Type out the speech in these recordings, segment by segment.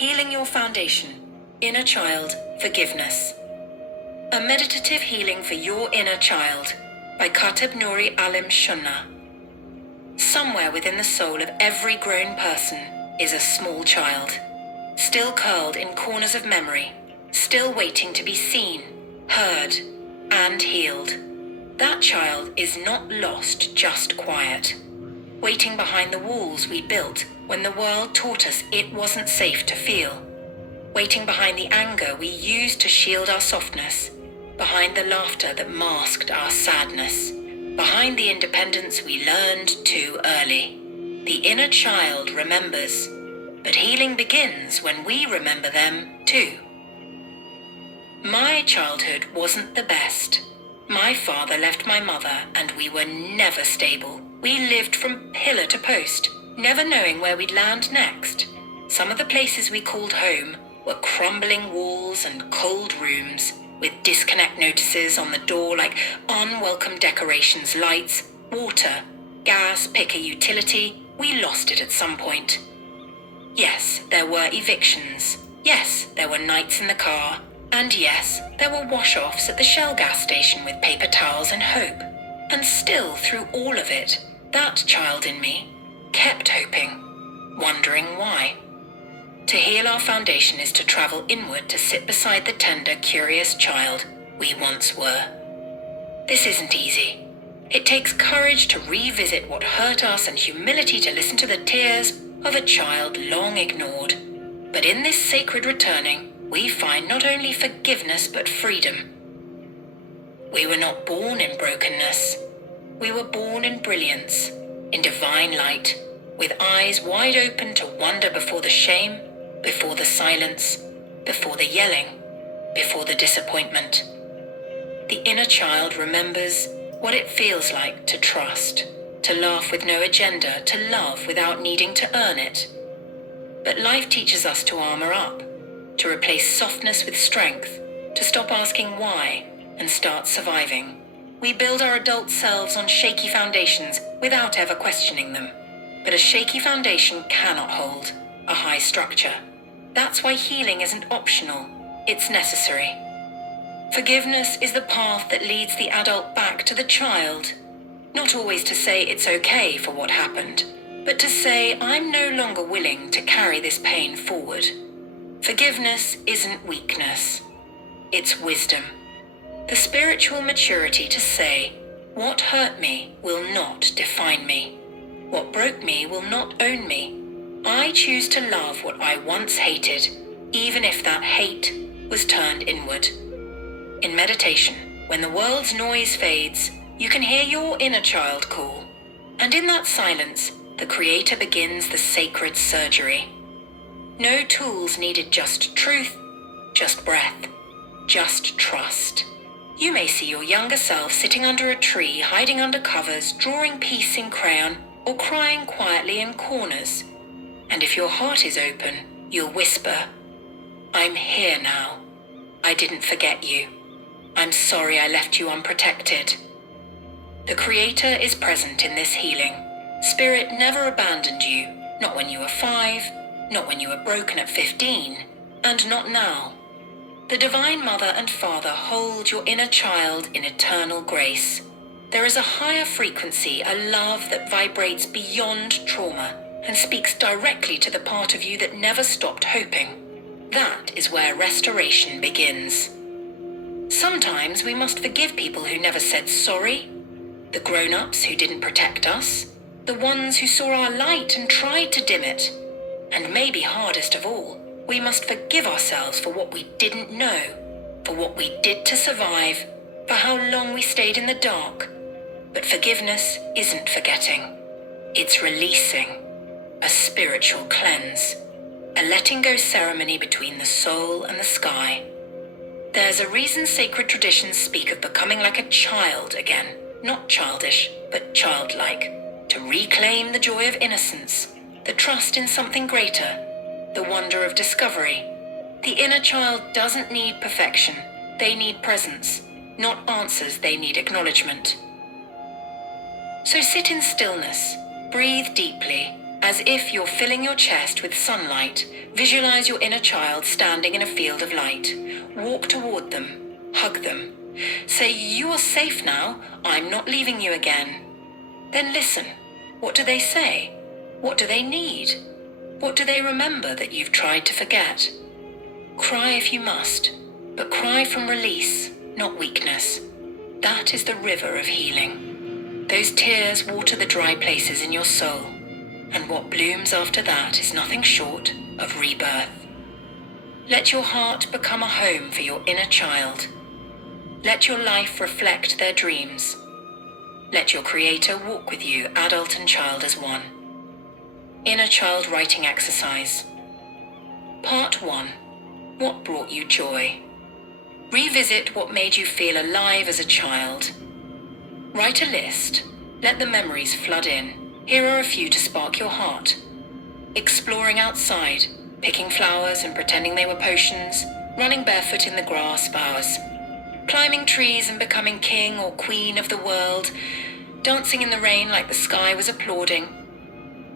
Healing Your Foundation, Inner Child Forgiveness. A Meditative Healing for Your Inner Child by Kateb Nouri Alim Shunna. Somewhere within the soul of every grown person is a small child, still curled in corners of memory, still waiting to be seen, heard, and healed. That child is not lost, just quiet, waiting behind the walls we built when the world taught us it wasn't safe to feel, waiting behind the anger we used to shield our softness, behind the laughter that masked our sadness, behind the independence we learned too early. The inner child remembers, but healing begins when we remember them too. My childhood wasn't the best. My father left my mother and we were never stable. We lived from pillar to post, never knowing where we'd land next. Some of the places we called home were crumbling walls and cold rooms with disconnect notices on the door like unwelcome decorations, lights, water, gas, pick a utility. We lost it at some point. Yes, there were evictions. Yes, there were nights in the car. And yes, there were wash-offs at the Shell gas station with paper towels and hope. And still, through all of it, that child in me kept hoping, wondering why. To heal our foundation is to travel inward to sit beside the tender, curious child we once were. This isn't easy. It takes courage to revisit what hurt us and humility to listen to the tears of a child long ignored. But in this sacred returning, we find not only forgiveness but freedom. We were not born in brokenness. We were born in brilliance, in divine light, with eyes wide open to wonder before the shame, before the silence, before the yelling, before the disappointment. The inner child remembers what it feels like to trust, to laugh with no agenda, to love without needing to earn it. But life teaches us to armor up, to replace softness with strength, to stop asking why and start surviving. We build our adult selves on shaky foundations without ever questioning them. But a shaky foundation cannot hold a high structure. That's why healing isn't optional, it's necessary. Forgiveness is the path that leads the adult back to the child. Not always to say it's okay for what happened, but to say I'm no longer willing to carry this pain forward. Forgiveness isn't weakness, it's wisdom. The spiritual maturity to say, what hurt me will not define me. What broke me will not own me. I choose to love what I once hated, even if that hate was turned inward. In meditation, when the world's noise fades, you can hear your inner child call. And in that silence, the Creator begins the sacred surgery. No tools needed, just truth, just breath, just trust. You may see your younger self sitting under a tree, hiding under covers, drawing peace in crayon, or crying quietly in corners. And if your heart is open, you'll whisper, I'm here now. I didn't forget you. I'm sorry I left you unprotected. The Creator is present in this healing. Spirit never abandoned you, not when you were 5, not when you were broken at 15, and not now. The Divine Mother and Father hold your inner child in eternal grace. There is a higher frequency, a love that vibrates beyond trauma and speaks directly to the part of you that never stopped hoping. That is where restoration begins. Sometimes we must forgive people who never said sorry, the grown-ups who didn't protect us, the ones who saw our light and tried to dim it. And maybe hardest of all, we must forgive ourselves for what we didn't know, for what we did to survive, for how long we stayed in the dark. But forgiveness isn't forgetting. It's releasing, a spiritual cleanse, a letting go ceremony between the soul and the sky. There's a reason sacred traditions speak of becoming like a child again, not childish, but childlike, to reclaim the joy of innocence, the trust in something greater, the wonder of discovery. The inner child doesn't need perfection, they need presence, not answers, they need acknowledgement. So sit in stillness, breathe deeply, As if you're filling your chest with sunlight, visualize your inner child standing in a field of light. Walk toward them, hug them. Say, "You are safe now, I'm not leaving you again." Then listen. What do they say? What do they need? What do they remember that you've tried to forget? Cry if you must, but cry from release, not weakness. That is the river of healing. Those tears water the dry places in your soul, and what blooms after that is nothing short of rebirth. Let your heart become a home for your inner child. Let your life reflect their dreams. Let your Creator walk with you, adult and child as one. Inner Child Writing Exercise. Part 1. What brought you joy? Revisit what made you feel alive as a child. Write a list. Let the memories flood in. Here are a few to spark your heart. Exploring outside, picking flowers and pretending they were potions, running barefoot in the grass boughs, climbing trees and becoming king or queen of the world, dancing in the rain like the sky was applauding,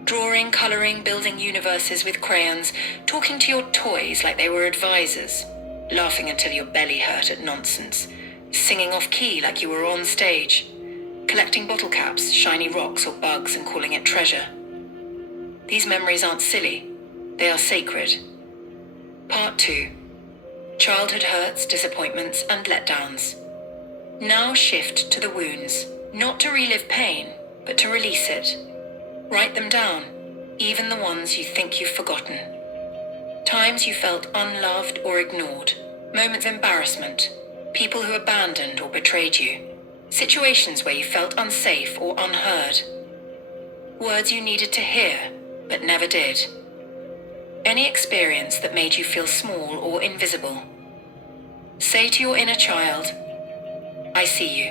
drawing, coloring, building universes with crayons, talking to your toys like they were advisors, laughing until your belly hurt at nonsense, singing off key like you were on stage, collecting bottle caps, shiny rocks or bugs and calling it treasure. These memories aren't silly, they are sacred. Part 2. Childhood hurts, disappointments and letdowns. Now shift to the wounds, not to relive pain, but to release it. Write them down, even the ones you think you've forgotten. Times you felt unloved or ignored, moments of embarrassment, people who abandoned or betrayed you, situations where you felt unsafe or unheard, words you needed to hear but never did. Any experience that made you feel small or invisible. Say to your inner child, "I see you.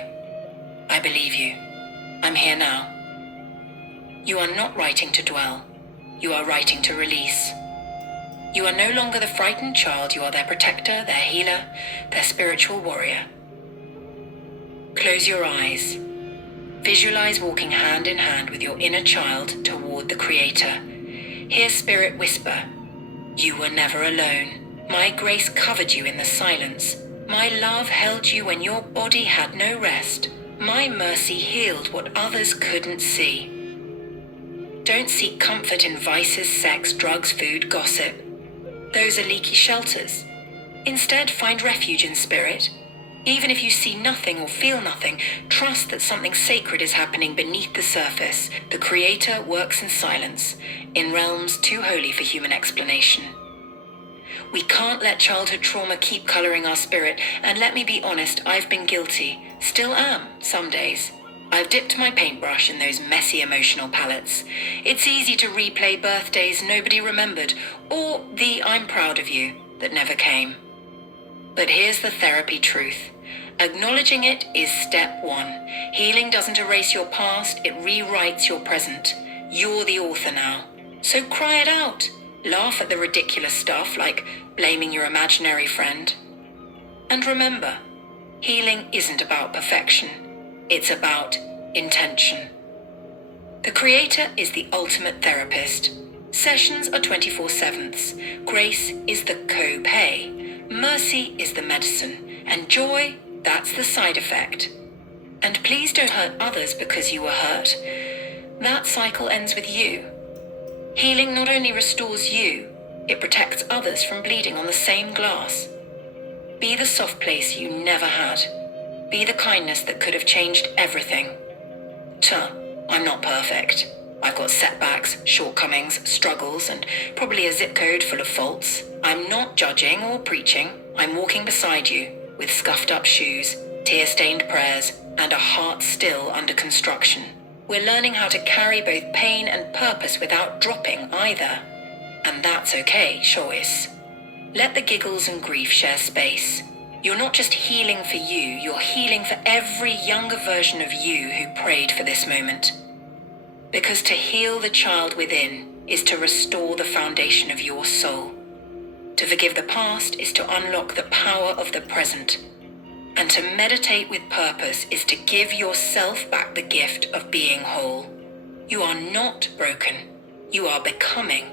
I believe you. I'm here now." You are not writing to dwell. You are writing to release. You are no longer the frightened child. You are their protector, their healer, their spiritual warrior. Close your eyes. Visualize walking hand in hand with your inner child toward the Creator. Hear Spirit whisper, "You were never alone. My grace covered you in the silence. My love held you when your body had no rest. My mercy healed what others couldn't see." Don't seek comfort in vices, sex, drugs, food, gossip. Those are leaky shelters. Instead, find refuge in spirit. Even if you see nothing or feel nothing, trust that something sacred is happening beneath the surface. The Creator works in silence, in realms too holy for human explanation. We can't let childhood trauma keep coloring our spirit, and let me be honest, I've been guilty, still am, some days. I've dipped my paintbrush in those messy emotional palettes. It's easy to replay birthdays nobody remembered, or the "I'm proud of you" that never came. But here's the therapy truth. Acknowledging it is step 1. Healing doesn't erase your past, it rewrites your present. You're the author now. So cry it out. Laugh at the ridiculous stuff like blaming your imaginary friend. And remember, healing isn't about perfection. It's about intention. The Creator is the ultimate therapist. Sessions are 24/7. Grace is the co-pay. Mercy is the medicine. And joy, that's the side effect. And please don't hurt others because you were hurt. That cycle ends with you. Healing not only restores you, it protects others from bleeding on the same glass. Be the soft place you never had. Be the kindness that could have changed everything. I'm not perfect. I've got setbacks, shortcomings, struggles, and probably a zip code full of faults. I'm not judging or preaching. I'm walking beside you with scuffed up shoes, tear-stained prayers, and a heart still under construction. We're learning how to carry both pain and purpose without dropping either. And that's okay, choice. Let the giggles and grief share space. You're not just healing for you, you're healing for every younger version of you who prayed for this moment. Because to heal the child within is to restore the foundation of your soul. To forgive the past is to unlock the power of the present. And to meditate with purpose is to give yourself back the gift of being whole. You are not broken. You are becoming.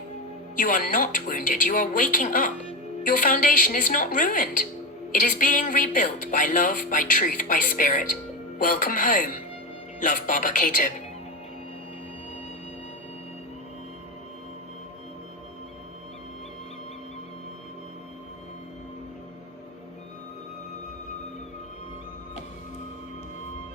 You are not wounded. You are waking up. Your foundation is not ruined. It is being rebuilt by love, by truth, by spirit. Welcome home. Love, Baba Ketub.